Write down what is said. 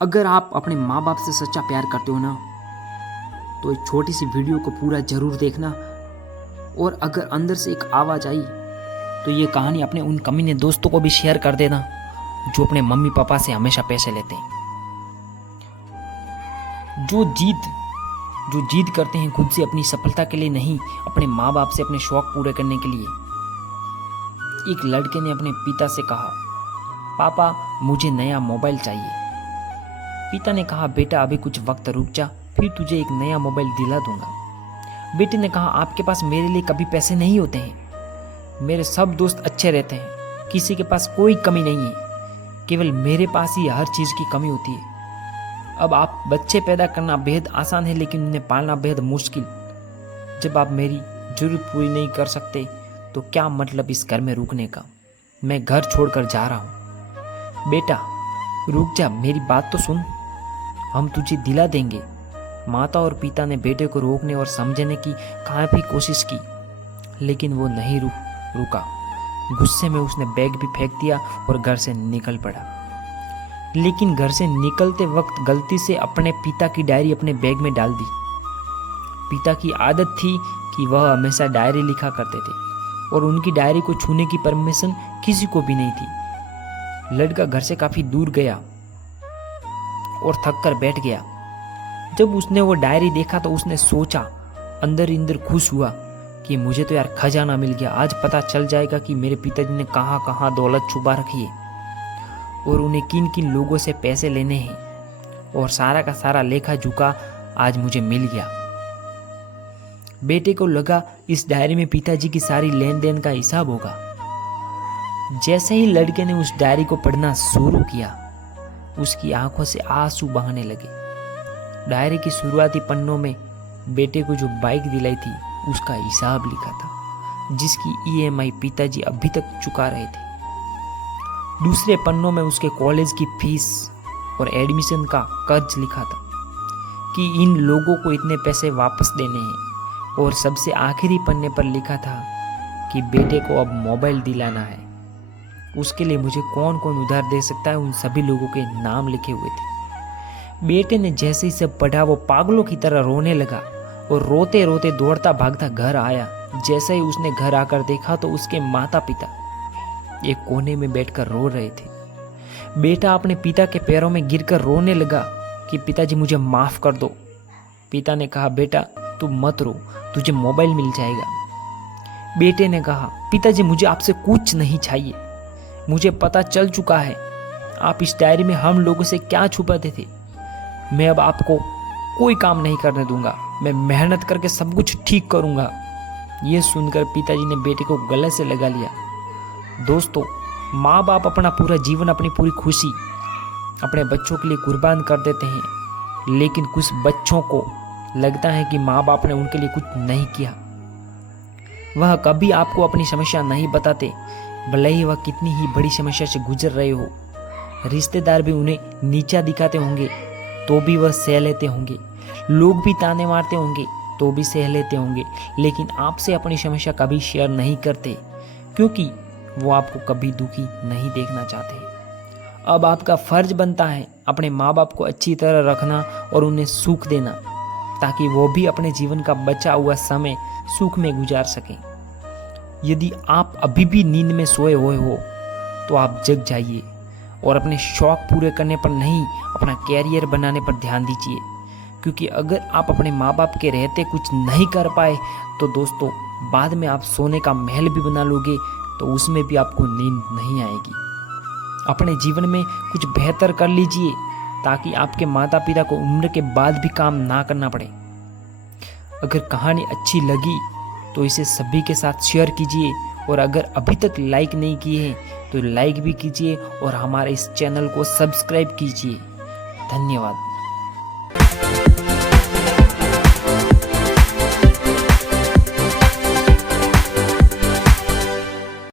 अगर आप अपने माँ बाप से सच्चा प्यार करते हो ना, तो एक छोटी सी वीडियो को पूरा जरूर देखना। और अगर अंदर से एक आवाज़ आई तो ये कहानी अपने उन कमीने दोस्तों को भी शेयर कर देना जो अपने मम्मी पापा से हमेशा पैसे लेते हैं। जो जिद करते हैं खुद से अपनी सफलता के लिए नहीं, अपने माँ बाप से अपने शौक पूरे करने के लिए। एक लड़के ने अपने पिता से कहा, पापा मुझे नया मोबाइल चाहिए। पिता ने कहा, बेटा अभी कुछ वक्त रुक जा, फिर तुझे एक नया मोबाइल दिला दूंगा। बेटे ने कहा, आपके पास मेरे लिए कभी पैसे नहीं होते हैं। मेरे सब दोस्त अच्छे रहते हैं, किसी के पास कोई कमी नहीं है, केवल मेरे पास ही हर चीज़ की कमी होती है। अब आप बच्चे पैदा करना बेहद आसान है, लेकिन उन्हें पालना बेहद मुश्किल। जब आप मेरी जरूरत पूरी नहीं कर सकते तो क्या मतलब इस घर में रुकने का। मैं घर छोड़कर जा रहा हूँ। बेटा रुक जा, मेरी बात तो सुन, हम तुझे दिला देंगे। माता और पिता ने बेटे को रोकने और समझाने की काफ़ी कोशिश की, लेकिन वो नहीं रुका। गुस्से में उसने बैग भी फेंक दिया और घर से निकल पड़ा। लेकिन घर से निकलते वक्त गलती से अपने पिता की डायरी अपने बैग में डाल दी। पिता की आदत थी कि वह हमेशा डायरी लिखा करते थे और उनकी डायरी को छूने की परमिशन किसी को भी नहीं थी। लड़का घर से काफी दूर गया और थक कर बैठ गया। जब उसने वो डायरी देखा तो उसने सोचा, अंदर अंदर खुश हुआ कि मुझे तो यार खजाना मिल गया। आज पता चल जाएगा कि मेरे पिताजी ने कहाँ कहाँ दौलत छुपा रखी है और उन्हें किन किन लोगों से पैसे लेने हैं, और सारा का सारा लेखा जोखा आज मुझे मिल गया। बेटे को लगा इस डायरी में पिताजी की सारी लेन देन का हिसाब होगा। जैसे ही लड़के ने उस डायरी को पढ़ना शुरू किया, उसकी आंखों से आंसू बहने लगे। डायरी की शुरुआती पन्नों में बेटे को जो बाइक दिलाई थी उसका हिसाब लिखा था, जिसकी ईएमआई पिताजी अभी तक चुका रहे थे। दूसरे पन्नों में उसके कॉलेज की फीस और एडमिशन का कर्ज लिखा था कि इन लोगों को इतने पैसे वापस देने हैं। और सबसे आखिरी पन्ने पर लिखा था कि बेटे को अब मोबाइल दिलाना है, उसके लिए मुझे कौन कौन उधार दे सकता है, उन सभी लोगों के नाम लिखे हुए थे। बेटे ने जैसे ही सब पढ़ा वो पागलों की तरह रोने लगा और रोते रोते दौड़ता भागता घर आया। जैसे ही उसने घर आकर देखा तो उसके माता पिता एक कोने में बैठकर रो रहे थे। बेटा अपने पिता के पैरों में गिरकर रोने लगा कि पिताजी मुझे माफ कर दो। पिता ने कहा, बेटा तू मत रो, तुझे मोबाइल मिल जाएगा। बेटे ने कहा, पिताजी मुझे आपसे कुछ नहीं चाहिए, मुझे पता चल चुका है आप इस डायरी में हम लोगों से क्या छुपाते थे। मैं अब आपको कोई काम नहीं करने दूंगा, मैं मेहनत करके सब कुछ ठीक करूंगा। ये सुनकर पिताजी ने बेटे को गले से लगा लिया। दोस्तों, माँ बाप अपना पूरा जीवन, अपनी पूरी खुशी अपने बच्चों के लिए कुर्बान कर देते हैं, लेकिन कुछ बच्चों को लगता है कि माँ बाप ने उनके लिए कुछ नहीं किया। वह कभी आपको अपनी समस्या नहीं बताते, भले ही वह कितनी ही बड़ी समस्या से गुजर रहे हो। रिश्तेदार भी उन्हें नीचा दिखाते होंगे तो भी वह सह लेते होंगे, लोग भी ताने मारते होंगे तो भी सह लेते होंगे, लेकिन आपसे अपनी समस्या कभी शेयर नहीं करते, क्योंकि वो आपको कभी दुखी नहीं देखना चाहते। अब आपका फर्ज बनता है अपने माँ बाप को अच्छी तरह रखना और उन्हें सुख देना, ताकि वो भी अपने जीवन का बचा हुआ समय सुख में गुजार सकें। यदि आप अभी भी नींद में सोए हुए हो तो आप जग जाइए और अपने शौक पूरे करने पर नहीं, अपना कैरियर बनाने पर ध्यान दीजिए। क्योंकि अगर आप अपने माँ बाप के रहते कुछ नहीं कर पाए तो दोस्तों, बाद में आप सोने का महल भी बना लोगे तो उसमें भी आपको नींद नहीं आएगी। अपने जीवन में कुछ बेहतर कर लीजिए ताकि आपके माता पिता को उम्र के बाद भी काम ना करना पड़े। अगर कहानी अच्छी लगी तो इसे सभी के साथ शेयर कीजिए, और अगर अभी तक लाइक नहीं किए हैं तो लाइक भी कीजिए और हमारे इस चैनल को सब्सक्राइब कीजिए। धन्यवाद।